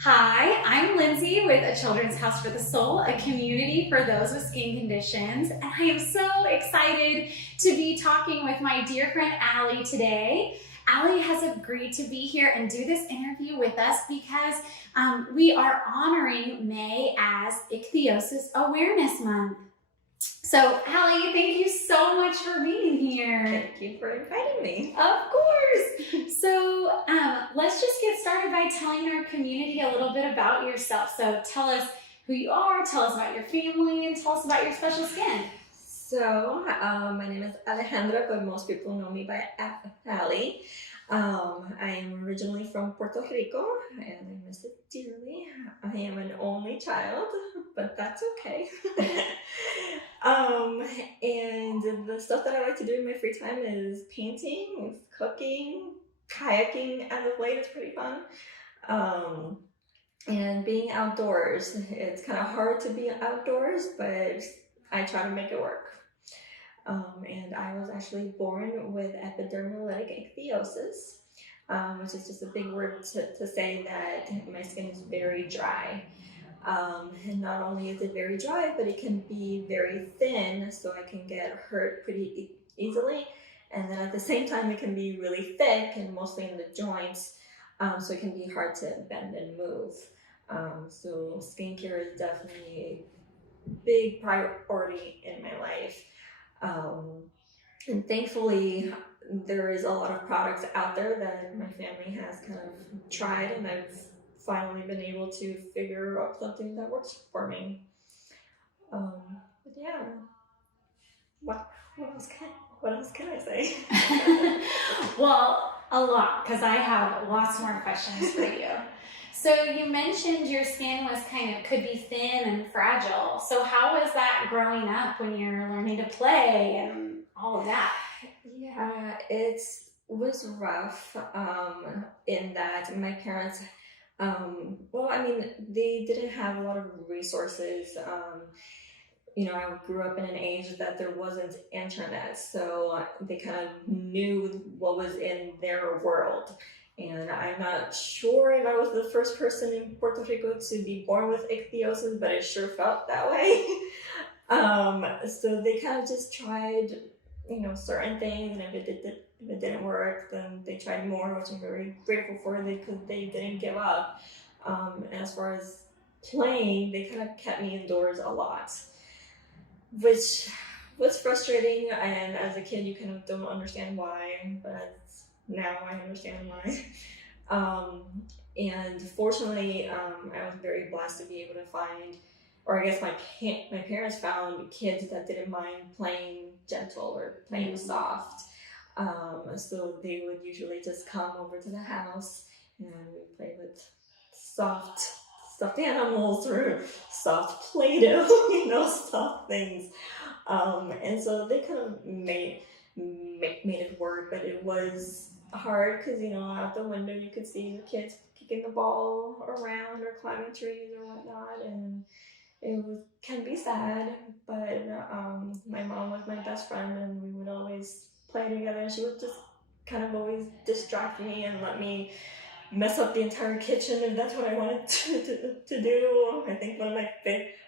Hi, I'm Lindsay with A Children's House for the Soul, a community for those with skin conditions. And I am so excited to be talking with my dear friend Allie today. Allie has agreed to be here and do this interview with us because we are honoring May as Ichthyosis Awareness Month. So, Allie, thank you so much for being here. Thank you for inviting me. Of course. So let's just get started by telling our community a little bit about yourself. So tell us who you are, tell us about your family, and tell us about your special skin. So, my name is Alejandra, but most people know me by Allie. I am originally from Puerto Rico, and I miss it dearly. I am an only child, but that's okay. And the stuff that I like to do in my free time is painting, cooking, kayaking as of late is pretty fun. And being outdoors. It's kind of hard to be outdoors, but I try to make it work. And I was actually born with epidermolytic ichthyosis, which is just a big word to say that my skin is very dry. And not only is it very dry, but it can be very thin, so I can get hurt pretty easily. And then at the same time, it can be really thick and mostly in the joints, so it can be hard to bend and move. So skincare is definitely a big priority in my life. And thankfully, there is a lot of products out there that my family has kind of tried, and I've finally been able to figure out something that works for me. But yeah, what what else can I say? Well, a lot, because I have lots more questions for you. So you mentioned your skin was could be thin and fragile. So how was that growing up when you're learning to play and all of that? Yeah, it was rough in that my parents, well, I mean, they didn't have a lot of resources. I grew up in an age that there wasn't internet, so they kind of knew what was in their world. And I'm not sure if I was the first person in Puerto Rico to be born with ichthyosis, but it sure felt that way. So they kind of just tried, certain things, and if it didn't work, then they tried more, which I'm very grateful for. Because they didn't give up. And as far as playing, they kind of kept me indoors a lot, which was frustrating. And as a kid, you kind of don't understand why, but now I understand why. And fortunately, I was very blessed to be able to find, or I guess my parents found kids that didn't mind playing gentle or playing soft. So they would usually just come over to the house and we play with soft stuffed animals or soft Play-Doh, soft things. And so they kind of made it work, but it was hard because, out the window you could see the kids kicking the ball around or climbing trees or whatnot, and can be sad. But my mom was my best friend, and we would always play together, and she would just kind of always distract me and let me mess up the entire kitchen if that's what I wanted to do. I think one of my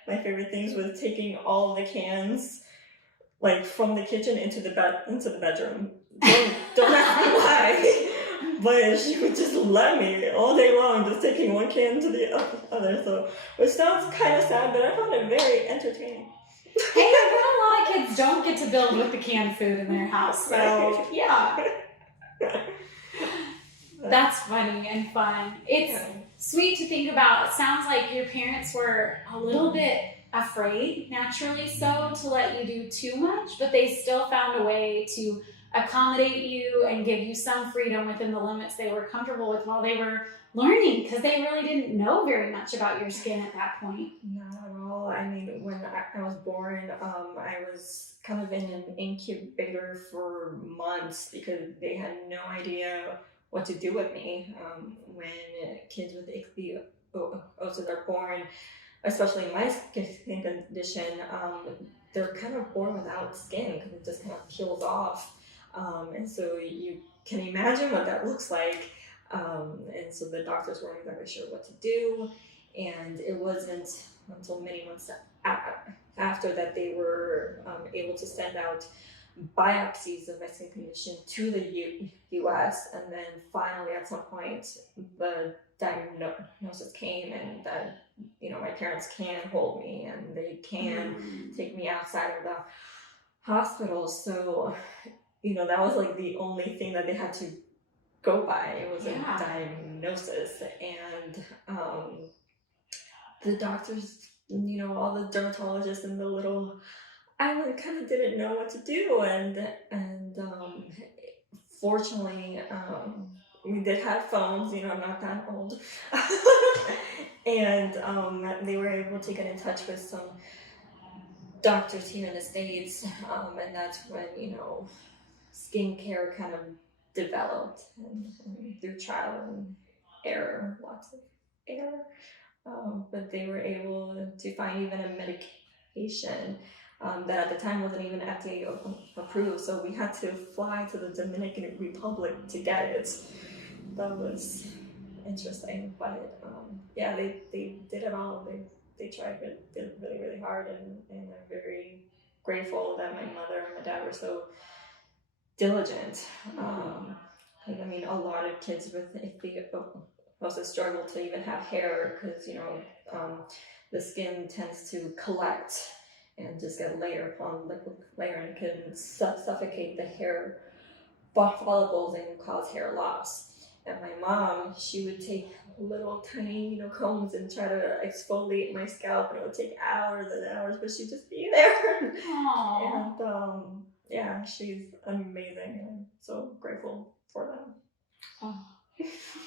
favorite things was taking all the cans like from the kitchen into the bedroom. Don't ask me why, but she would just let me all day long, just taking one can to the other. So, which sounds kind of sad, but I found it very entertaining. Hey, I bet a lot of kids don't get to build with the canned food in their house. So yeah. That's funny and fun. It's sweet to think about. It sounds like your parents were a little bit afraid, naturally so, to let you do too much, but they still found a way to accommodate you and give you some freedom within the limits they were comfortable with while they were learning, because they really didn't know very much about your skin at that point. Not at all. I mean, when I was born, I was kind of in an incubator for months because they had no idea what to do with me. When kids with ichthyosis are born, especially my skin condition, they're kind of born without skin because it just kind of peels off. And so you can imagine what that looks like. And so the doctors weren't exactly sure what to do. And it wasn't until many months after that they were able to send out biopsies of my skin condition to the US. And then finally, at some point, the diagnosis came, and that, my parents can hold me and they can take me outside of the hospital. So, that was like the only thing that they had to go by. It was a diagnosis. And the doctors, all the dermatologists in the little island kind of didn't know what to do. And fortunately, we did have phones, I'm not that old. And they were able to get in touch with some doctors here in the States. And that's when, skincare kind of developed, and through trial and error, lots of error. But they were able to find even a medication that at the time wasn't even FDA approved. So we had to fly to the Dominican Republic to get it. That was interesting. But yeah, they did it all. They tried, but did really, really hard. And I'm very grateful that my mother and my dad were so diligent. I mean, a lot of kids with ichthyosis struggle to even have hair, because the skin tends to collect and just get layer upon layer, and can suffocate the hair follicles and cause hair loss. And my mom, she would take little tiny, combs and try to exfoliate my scalp, and it would take hours and hours, but she'd just be there. Aww. And yeah, she's amazing, and I'm so grateful for them. Oh.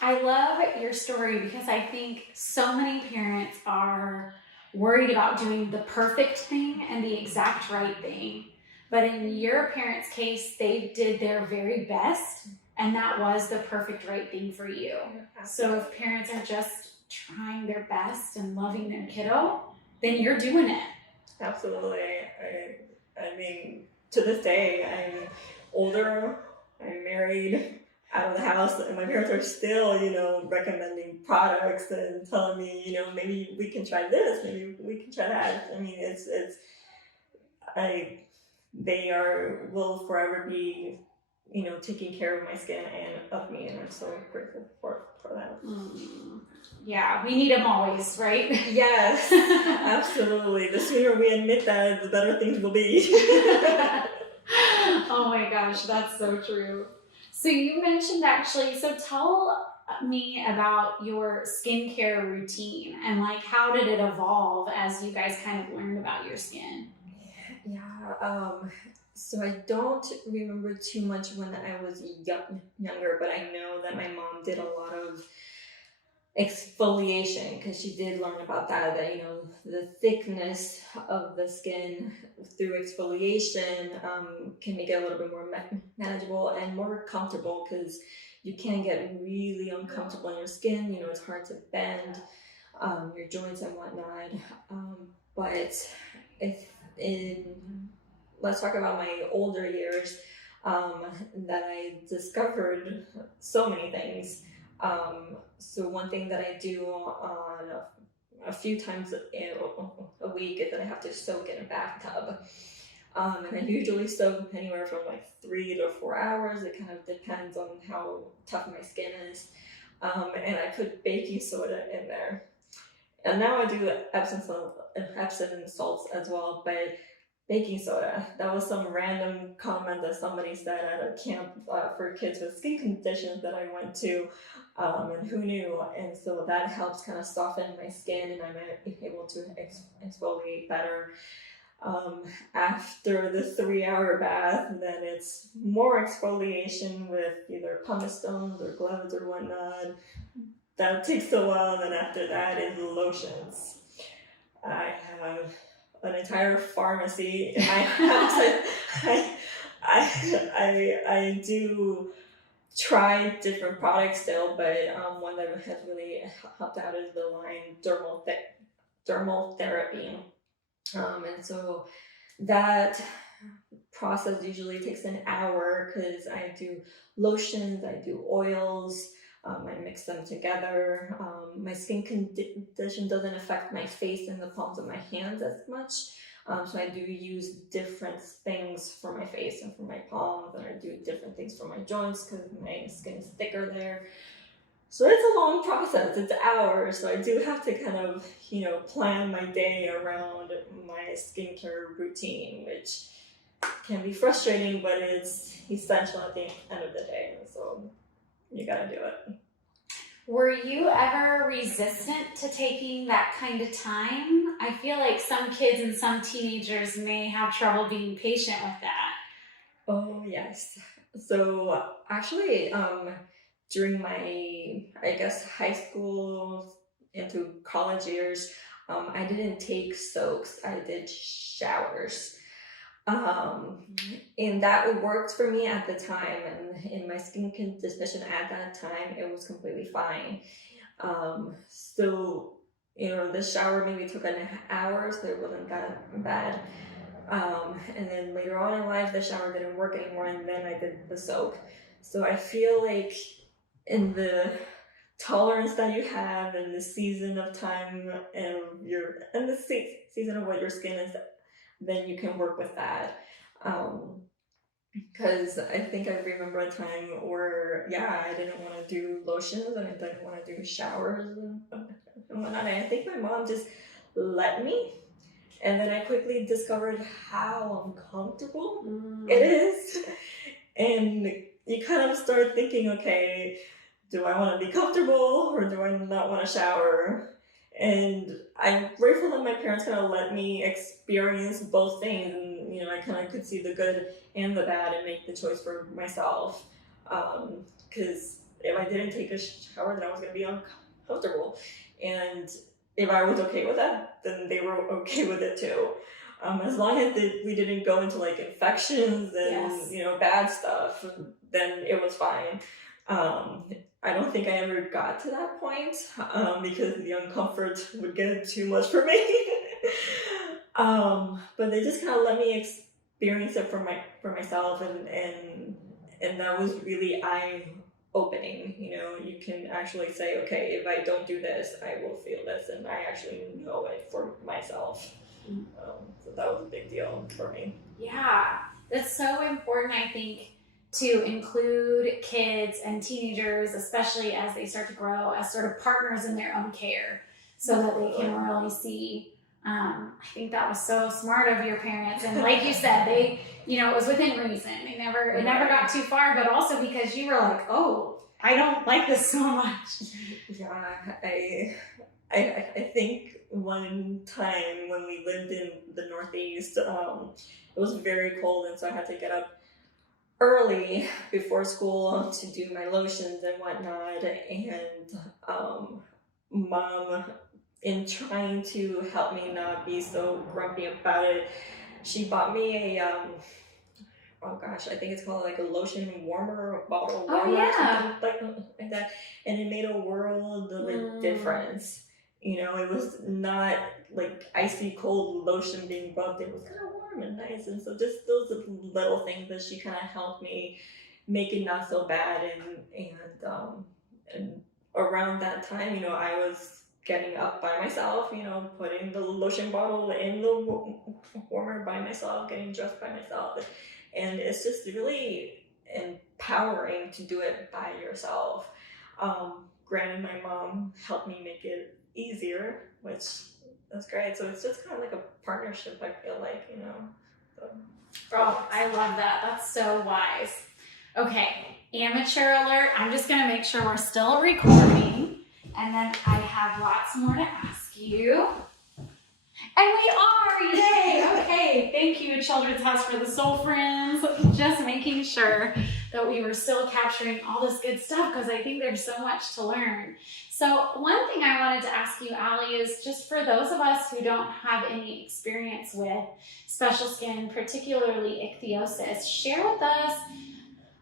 I love your story, because I think so many parents are worried about doing the perfect thing and the exact right thing. But in your parents' case, they did their very best, and that was the perfect right thing for you. So if parents are just trying their best and loving their kiddo, then you're doing it. Absolutely. I mean, to this day, I'm older, I'm married, out of the house, and my parents are still, recommending products and telling me, maybe we can try this, maybe we can try that. I mean, they will forever be, taking care of my skin and of me, and I'm so grateful for that. Yeah, we need them always, right? Yes, absolutely. The sooner we admit that, the better things will be. Oh my gosh, that's so true. So you mentioned, actually, so tell me about your skincare routine, and like, how did it evolve as you guys kind of learned about your skin? Yeah, so I don't remember too much when I was younger, but I know that my mom did a lot of exfoliation, because she did learn about that the thickness of the skin through exfoliation can make it a little bit more manageable and more comfortable, because you can get really uncomfortable in your skin. It's hard to bend your joints and whatnot. But let's talk about my older years, that I discovered so many things. So one thing that I do on a few times a week is that I have to soak in a bathtub. And I usually soak anywhere from like 3 to 4 hours. It kind of depends on how tough my skin is. And I put baking soda in there. And now I do Epsom salts as well, but baking soda, that was some random comment that somebody said at a camp for kids with skin conditions that I went to, and who knew. And so that helps kind of soften my skin, and I'm able to exfoliate better. After the 3-hour bath, then it's more exfoliation with either pumice stones or gloves or whatnot. That takes a while, and then after that is lotions. I have an entire pharmacy in my house. I do try different products still, but one that has really helped out is the line dermal therapy. And so that process usually takes an hour, because I do lotions, I do oils, I mix them together. My skin condition doesn't affect my face and the palms of my hands as much. So I do use different things for my face and for my palms, and I do different things for my joints because my skin is thicker there. So it's a long process, it's hours. So I do have to kind of, plan my day around my skincare routine, which can be frustrating, but it's essential at the end of the day. So you gotta do it. Were you ever resistant to taking that kind of time? I feel like some kids and some teenagers may have trouble being patient with that. Oh, yes. So actually, during my, I guess, high school into college years, I didn't take soaks, I did showers. And that worked for me at the time, and in my skin condition at that time, it was completely fine. So, the shower maybe took an hour, so it wasn't that bad. And then later on in life, the shower didn't work anymore, and then I did the soak. So I feel like in the tolerance that you have and the season of time and the season of what your skin is, then you can work with that. Because I think I remember a time where, I didn't want to do lotions and I didn't want to do showers and whatnot. And I think my mom just let me. And then I quickly discovered how uncomfortable it is. And you kind of start thinking, okay, do I want to be comfortable or do I not want to shower? And I'm grateful that my parents kind of let me experience both things. And, I kind of could see the good and the bad and make the choice for myself. Because if I didn't take a shower, then I was going to be uncomfortable. And if I was okay with that, then they were okay with it too. As long as we didn't go into like infections and bad stuff, then it was fine. I don't think I ever got to that point because the uncomfort would get too much for me. But they just kind of let me experience it for myself, and that was really eye-opening. You can actually say, okay, if I don't do this, I will feel this, and I actually know it for myself. So that was a big deal for me. Yeah, that's so important, I think, to include kids and teenagers, especially as they start to grow, as sort of partners in their own care, so that they can really see. I think that was so smart of your parents, and like you said, they, it was within reason. It never got too far, but also because you were like, oh, I don't like this so much. Yeah, I think one time when we lived in the Northeast, it was very cold, and so I had to get up early before school to do my lotions and whatnot. And Mom, in trying to help me not be so grumpy about it, she bought me a oh gosh, I think it's called like a lotion warmer or bottle warmer, or something like that. And it made a world of a difference. It was not like icy cold lotion being rubbed. It was kind of warm and nice. And so just those little things that she kind of helped me make it not so bad. And around that time, I was getting up by myself, putting the lotion bottle in the warmer by myself, getting dressed by myself. And it's just really empowering to do it by yourself. Granted, my mom helped me make it easier, which is great. So it's just kind of like a partnership, I feel like, So. Oh, I love that. That's so wise. Okay, amateur alert. I'm just going to make sure we're still recording. And then I have lots more to ask you. And we are! Yay! Okay, thank you, Children's House for the Soul friends. Just making sure that we were still capturing all this good stuff because I think there's so much to learn. So one thing I wanted to ask you, Allie, is just for those of us who don't have any experience with special skin, particularly ichthyosis, share with us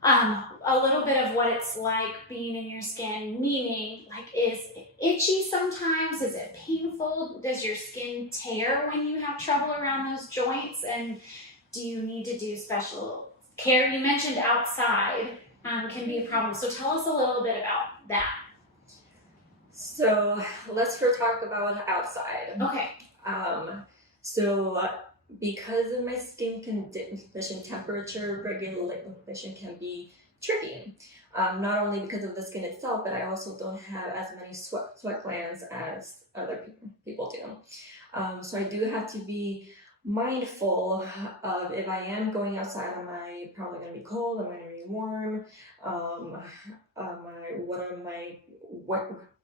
a little bit of what it's like being in your skin, meaning, like, is it itchy sometimes? Is it painful? Does your skin tear when you have trouble around those joints? And do you need to do special care? You mentioned outside. can be a problem. So tell us a little bit about that. So let's first talk about outside. Okay. So because of my skin condition, temperature regulation can be tricky. Not only because of the skin itself, but I also don't have as many sweat glands as other people do. So I do have to be mindful of, if I am going outside, am I probably going to be cold? Am I going to be warm? What am I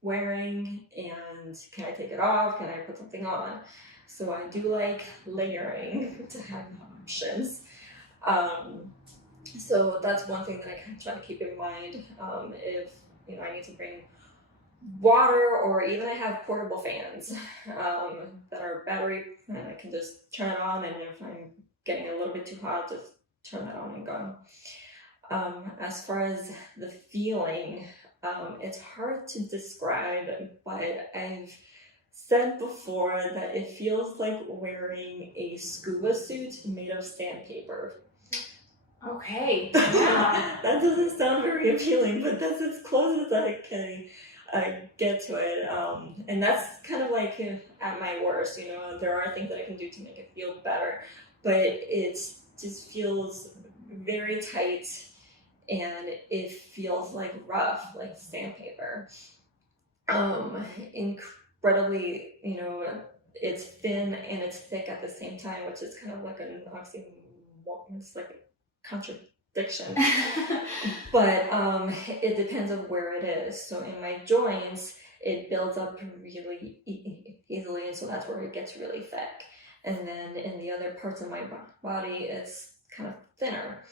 wearing? And can I take it off? Can I put something on? So I do like layering to have options. So that's one thing that I kind of try to keep in mind. If I need to bring water, or even I have portable fans that are battery, and I can just turn it on, and if I'm getting a little bit too hot, just turn that on and go. As far as the feeling, it's hard to describe, but I've said before that it feels like wearing a scuba suit made of sandpaper. Okay. Yeah. That doesn't sound very appealing, but that's as close as I can get to it. And that's kind of like at my worst. There are things that I can do to make it feel better, but it just feels very tight, and it feels like rough, like sandpaper. Incredibly, it's thin and it's thick at the same time, which is kind of like an oxymoron. It's like a contradiction. But it depends on where it is. So in my joints, it builds up really easily, and so that's where it gets really thick. And then in the other parts of my body, it's kind of thinner.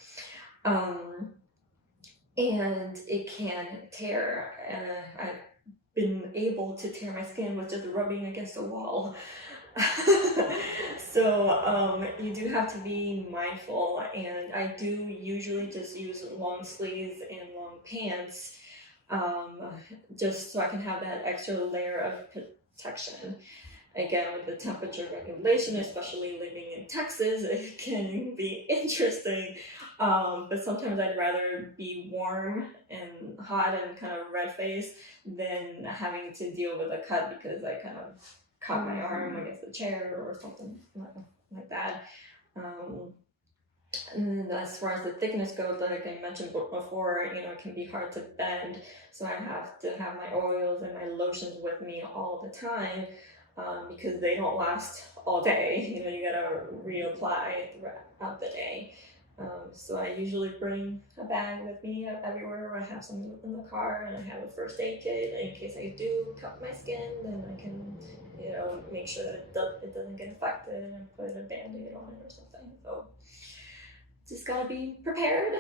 And it can tear. I've been able to tear my skin with just rubbing against a wall. So you do have to be mindful, and I do usually just use long sleeves and long pants, just so I can have that extra layer of protection. Again, with the temperature regulation, especially living in Texas, it can be interesting. But sometimes I'd rather be warm and hot and kind of red faced than having to deal with a cut because I kind of caught my arm against the chair or something like that. And as far as the thickness goes, like I mentioned before, it can be hard to bend. So I have to have my oils and my lotions with me all the time. Because they don't last all day. You gotta reapply throughout the day. So I usually bring a bag with me everywhere. I have some in the car, and I have a first aid kit in case I do cut my skin. Then I can, make sure that it doesn't get infected, and put a Band-Aid on it or something. So just gotta be prepared,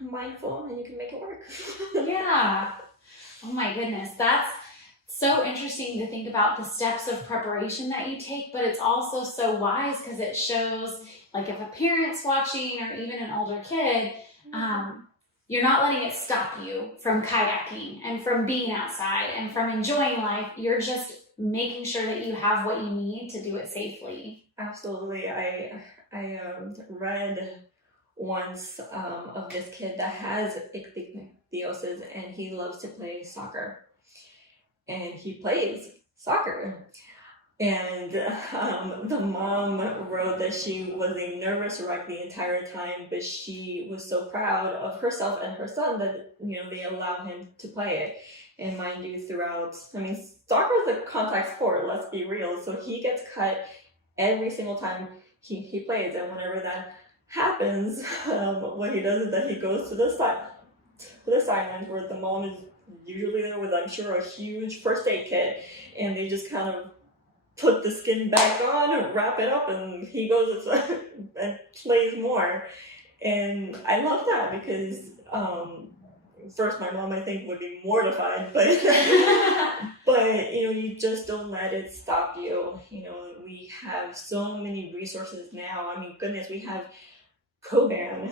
mindful, and you can make it work. Yeah. Oh my goodness, that's so interesting to think about the steps of preparation that you take, but it's also so wise because it shows, like, if a parent's watching or even an older kid, you're not letting it stop you from kayaking and from being outside and from enjoying life. You're just making sure that you have what you need to do it safely. Absolutely. I read once of this kid that has ichthyosis, and he loves to play soccer. And he plays soccer. And the mom wrote that she was a nervous wreck the entire time, but she was so proud of herself and her son that, they allow him to play it. And mind you, soccer is a contact sport, let's be real. So he gets cut every single time he plays. And whenever that happens, what he does is that he goes to the sidelines where the mom is usually there with, I'm sure, a huge first aid kit, and they just kind of put the skin back on and wrap it up, and he goes and plays more. And I love that because first my mom, I think, would be mortified, but you just don't let it stop you. We have so many resources now. Goodness, we have Coban.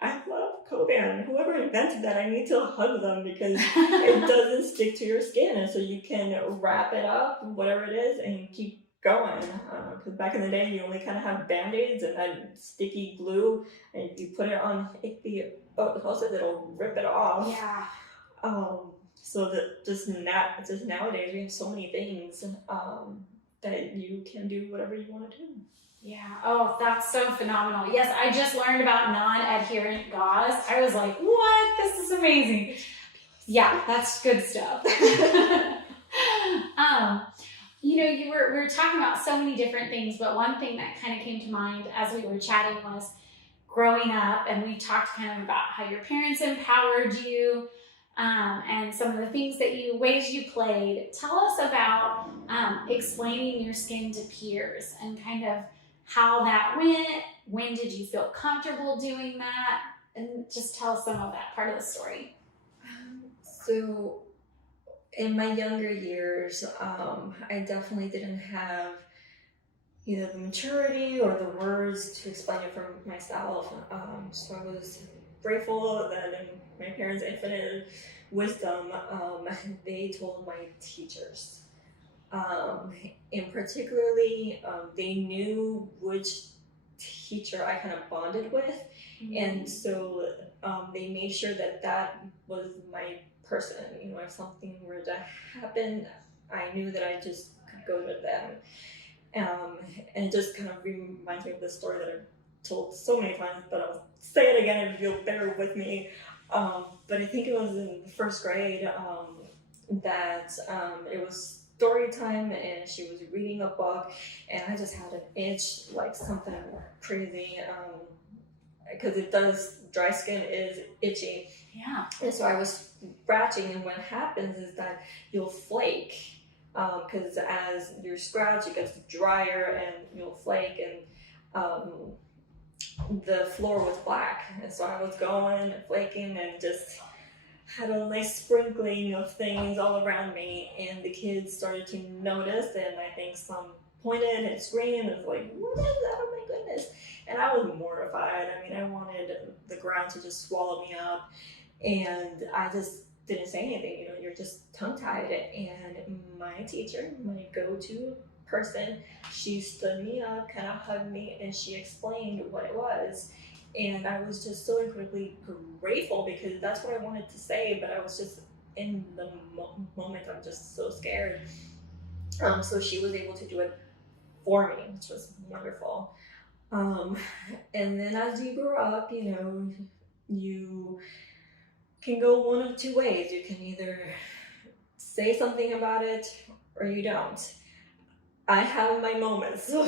I love Coban. Whoever invented that, I need to hug them because it doesn't stick to your skin. And so you can wrap it up, whatever it is, and you keep going. Because back in the day, you only kind of have band-aids and then sticky glue, and if you put it on ichthyosis, it'll rip it off. Yeah. So that just nowadays we have so many things that you can do whatever you want to do. Yeah. Oh, that's so phenomenal. Yes, I just learned about non-adherent gauze. I was like, what? This is amazing. Yeah, that's good stuff. You know, we were talking about so many different things, but one thing that kind of came to mind as we were chatting was growing up, and we talked kind of about how your parents empowered you, and some of the ways you played. Tell us about explaining your skin to peers and kind of how that went. When did you feel comfortable doing that? And just tell us some of that part of the story. So in my younger years, I definitely didn't have either the maturity or the words to explain it for myself. So I was grateful that in my parents' infinite wisdom, they told my teachers. And particularly, they knew which teacher I kind of bonded with. Mm-hmm. And so they made sure that was my person. You know, if something were to happen, I knew that I just could go to them. And it just kind of reminds me of this story that I've told so many times, but I'll say it again if you'll bear with me. But I think it was in first grade that it was story time, and she was reading a book, and I just had an itch, like something crazy, because dry skin is itchy. Yeah. And so I was scratching, and what happens is that you'll flake, because as you scratch, it gets drier and you'll flake, and the floor was black, and so I was going and flaking and just had a nice sprinkling of things all around me, and the kids started to notice, and I think some pointed and screamed and was like, what is that? Oh my goodness. And I was mortified. I mean, I wanted the ground to just swallow me up, and I just didn't say anything. You know, you're just tongue-tied. And my teacher, my go-to person, she stood me up, kind of hugged me, and she explained what it was. And I was just so incredibly grateful, because that's what I wanted to say, but I was just in the moment, I'm just so scared. So she was able to do it for me, which was wonderful. And then as you grow up, you know, you can go one of two ways. You can either say something about it or you don't. I have my moments, so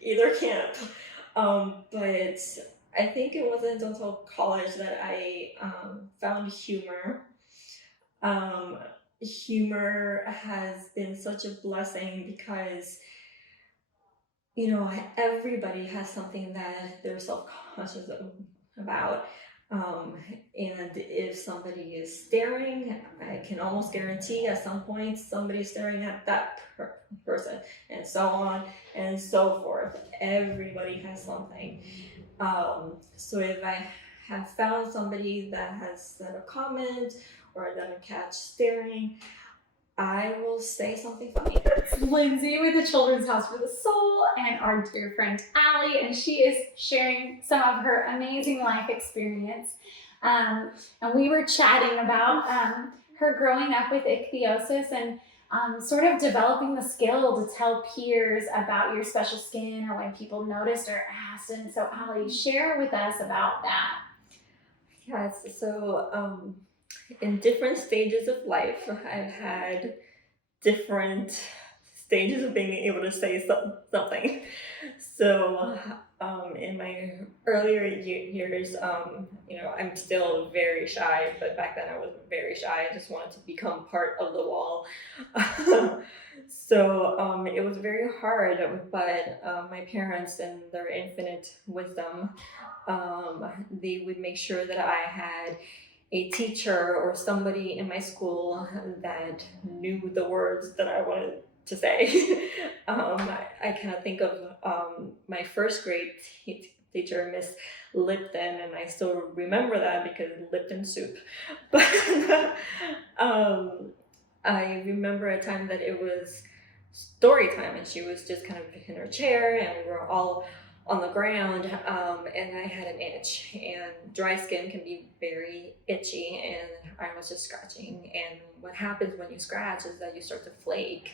either camp. But I think it wasn't until college that I found humor. Humor has been such a blessing, because, you know, everybody has something that they're self-conscious about. And if somebody is staring, I can almost guarantee at some point somebody's staring at that person, and so on and so forth. Everybody has something. So if I have found somebody that has said a comment or that I catch staring, I will say something funny. It's Lindsay with the Children's House for the Soul and our dear friend Allie, and she is sharing some of her amazing life experience. And we were chatting about her growing up with ichthyosis and sort of developing the skill to tell peers about your special skin, or when people noticed or asked. And so, Allie, share with us about that. Yes, so in different stages of life, I've had different stages of being able to say something. So in my earlier years, you know, I'm still very shy, but back then I was very shy. I just wanted to become part of the wall. So it was very hard, but my parents, in their infinite wisdom, they would make sure that I had a teacher or somebody in my school that knew the words that I wanted to say. I kind of think of my first grade teacher, Miss Lipton, and I still remember that because Lipton soup. But I remember a time that it was story time, and she was just kind of in her chair, and we were all on the ground, and I had an itch, and dry skin can be very itchy, and I was just scratching. And what happens when you scratch is that you start to flake,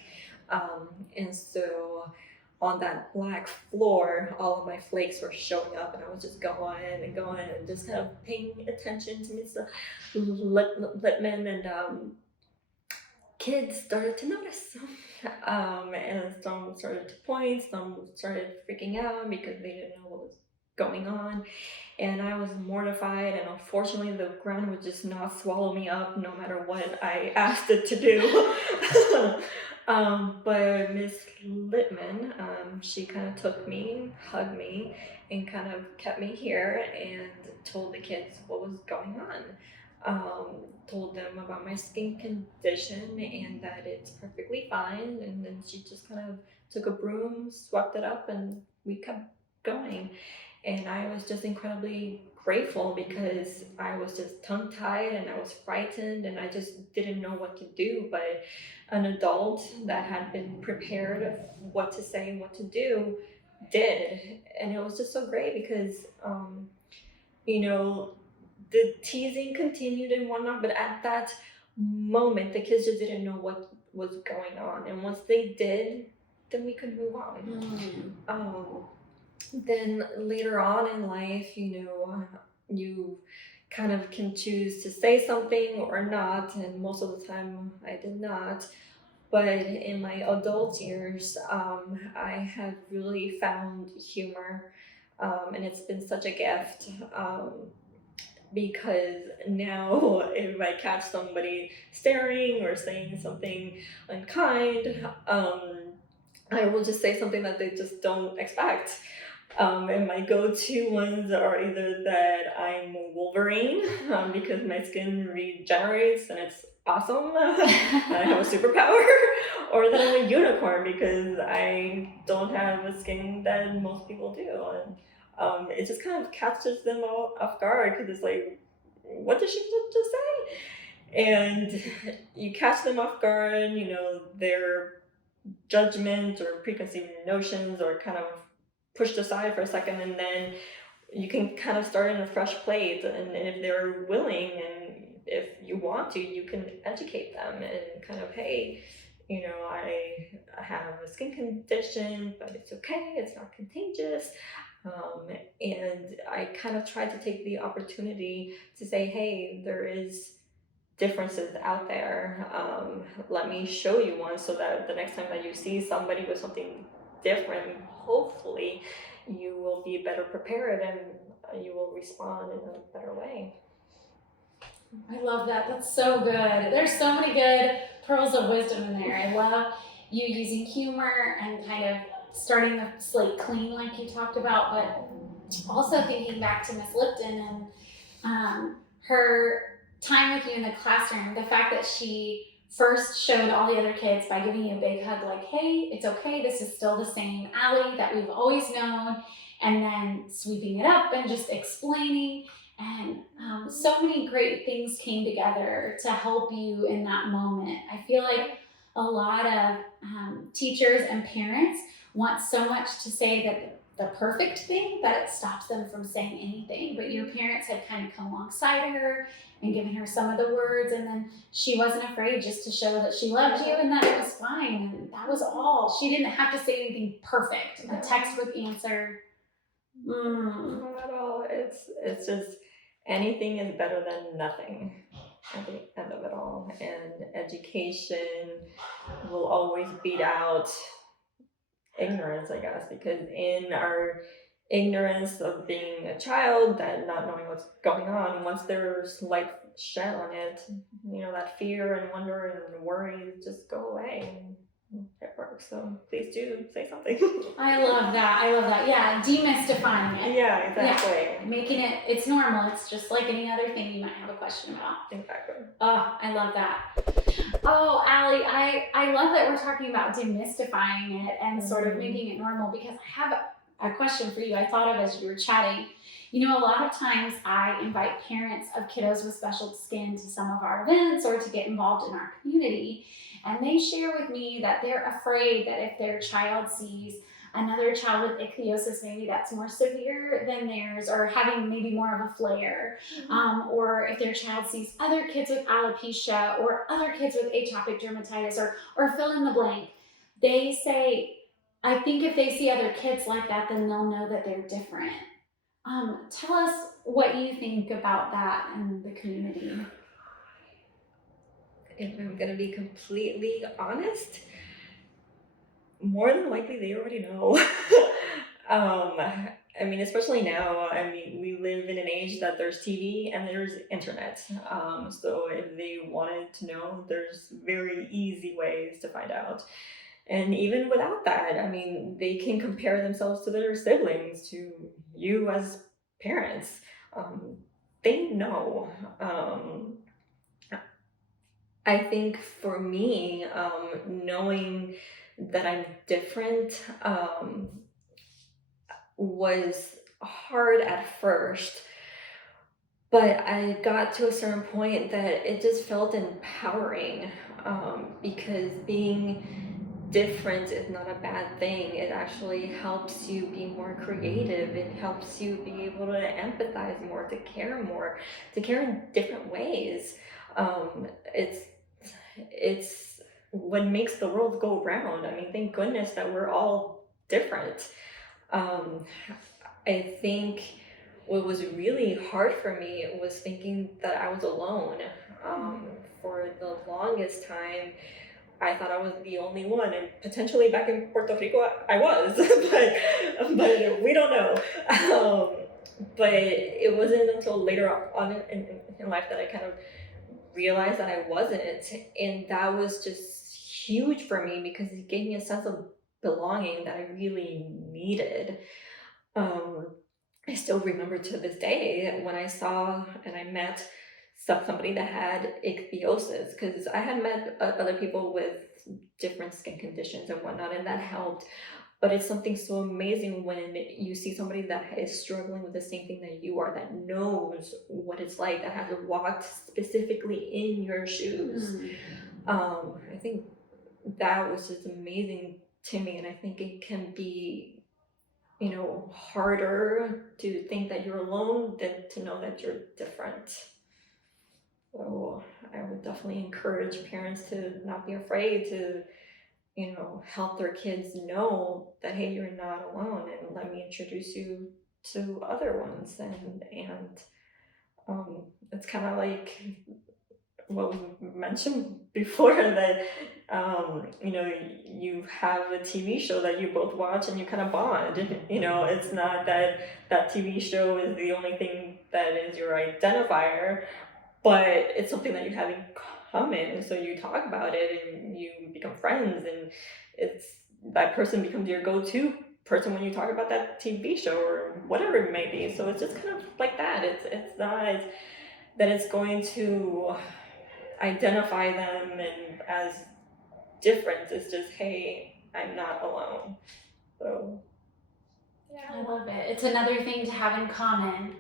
and so on that black floor, all of my flakes were showing up, and I was just going and going and just kind of paying attention to Miss Littman, and kids started to notice. And some started to point, some started freaking out because they didn't know what was going on. And I was mortified, and unfortunately the ground would just not swallow me up no matter what I asked it to do. But Miss Littman, she kind of took me, hugged me, and kind of kept me here and told the kids what was going on. Told them about my skin condition and that it's perfectly fine. And then she just kind of took a broom, swept it up, and we kept going. And I was just incredibly grateful because I was just tongue-tied and I was frightened and I just didn't know what to do. But an adult that had been prepared of what to say and what to do did. And it was just so great because, you know, the teasing continued and whatnot, but at that moment, the kids just didn't know what was going on. And once they did, then we could move on. Then later on in life, you kind of can choose to say something or not, and most of the time I did not. But in my adult years, I have really found humor, and it's been such a gift. Because now if I catch somebody staring or saying something unkind, I will just say something that they just don't expect. And my go-to ones are either that I'm Wolverine, because my skin regenerates and it's awesome, I have a superpower, or that I'm a unicorn because I don't have a skin that most people do. And it just kind of catches them all off guard because it's like, what did she just say? And you catch them off guard, their judgment or preconceived notions are kind of pushed aside for a second, and then you can kind of start in a fresh plate. And if they're willing and if you want to, you can educate them and kind of, hey, I have a skin condition, but it's okay, it's not contagious. And I kind of tried to take the opportunity to say, hey, there is differences out there. Let me show you one so that the next time that you see somebody with something different, hopefully you will be better prepared and you will respond in a better way. I love that. That's so good. There's so many good pearls of wisdom in there. I love you using humor and kind of starting the slate clean like you talked about, but also thinking back to Miss Lipton and her time with you in the classroom, the fact that she first showed all the other kids by giving you a big hug, like, hey, it's okay, this is still the same Allie that we've always known, and then sweeping it up and just explaining. And so many great things came together to help you in that moment. I feel like a lot of teachers and parents want so much to say that the perfect thing that it stops them from saying anything. But your parents had kind of come alongside her and given her some of the words, and then she wasn't afraid just to show that she loved you and that it was fine. And that was all. She didn't have to say anything perfect. A textbook answer. Not at all. It's just anything is better than nothing at the end of it all. And education will always beat out ignorance, I guess, because in our ignorance of being a child and not knowing what's going on, once there's light shed on it, that fear and wonder and worry just go away. And it works. So please do say something. I love that. Yeah, demystifying it. Yeah, exactly. Yeah. Making it's normal. It's just like any other thing you might have a question about. Exactly. Oh, I love that. Oh, Allie, I love that we're talking about demystifying it and sort of making it normal, because I have a question for you I thought of as you were chatting. You know, a lot of times I invite parents of kiddos with special skin to some of our events or to get involved in our community. And they share with me that they're afraid that if their child sees another child with ichthyosis, maybe that's more severe than theirs, or having maybe more of a flare, or if their child sees other kids with alopecia or other kids with atopic dermatitis, or fill in the blank, they say, I think if they see other kids like that, then they'll know that they're different. Tell us what you think about that in the community. If I'm gonna be completely honest, more than likely they already know. I mean, especially now, I mean, we live in an age that there's TV and there's internet. So if they wanted to know, there's very easy ways to find out. And even without that, I mean, they can compare themselves to their siblings, to you as parents. Um, they know. I think for me, knowing that I'm different was hard at first, but I got to a certain point that it just felt empowering, because being different is not a bad thing. It actually helps you be more creative. It helps you be able to empathize more, to care in different ways. It's what makes the world go round. I mean, thank goodness that we're all different. Um, I think what was really hard for me was thinking that I was alone. For the longest time, I thought I was the only one, and potentially back in Puerto Rico, I was, but we don't know. But it wasn't until later on in life that I kind of realized that I wasn't, and that was just huge for me because it gave me a sense of belonging that I really needed. Um, I still remember to this day when I saw and I met somebody that had ichthyosis, because I had met other people with different skin conditions and whatnot, and that helped. But it's something so amazing when you see somebody that is struggling with the same thing that you are, that knows what it's like, that has walked specifically in your shoes. I think that was just amazing to me, and I think it can be, harder to think that you're alone than to know that you're different. So I would definitely encourage parents to not be afraid to, help their kids know that, hey, you're not alone, and let me introduce you to other ones. And it's kind of like what we mentioned before, that you have a TV show that you both watch and you kind of bond. It's not that that TV show is the only thing that is your identifier, but it's something that you have in common. So you talk about it and you become friends, and it's that person becomes your go-to person when you talk about that TV show or whatever it may be. So it's just kind of like that. It's not that it's going to identify them and as different. It's just, hey, I'm not alone. So I love it. It's another thing to have in common.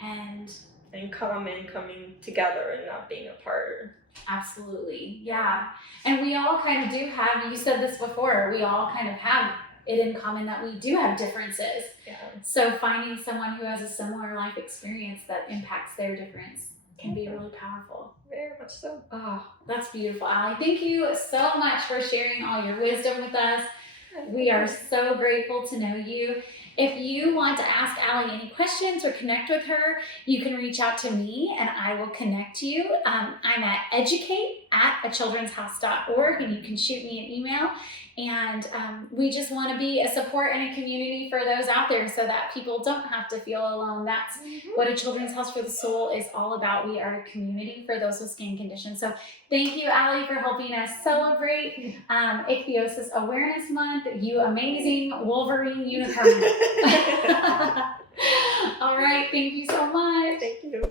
And in common, coming together and not being apart. Absolutely, yeah. And we all kind of do have, you said this before, we all kind of have it in common that we do have differences. Yeah. So finding someone who has a similar life experience that impacts their difference can be really powerful. Very much so. Oh, that's beautiful, Allie. Thank you so much for sharing all your wisdom with us. We are so grateful to know you. If you want to ask Allie any questions or connect with her, you can reach out to me and I will connect you. I'm at educate@achildrenshouse.org, and you can shoot me an email. And we just want to be a support and a community for those out there so that people don't have to feel alone. That's what A Children's House for the Soul is all about. We are a community for those with skin conditions. So thank you, Allie, for helping us celebrate Ichthyosis Awareness Month. You amazing Wolverine unicorn. All right, thank you so much. Thank you.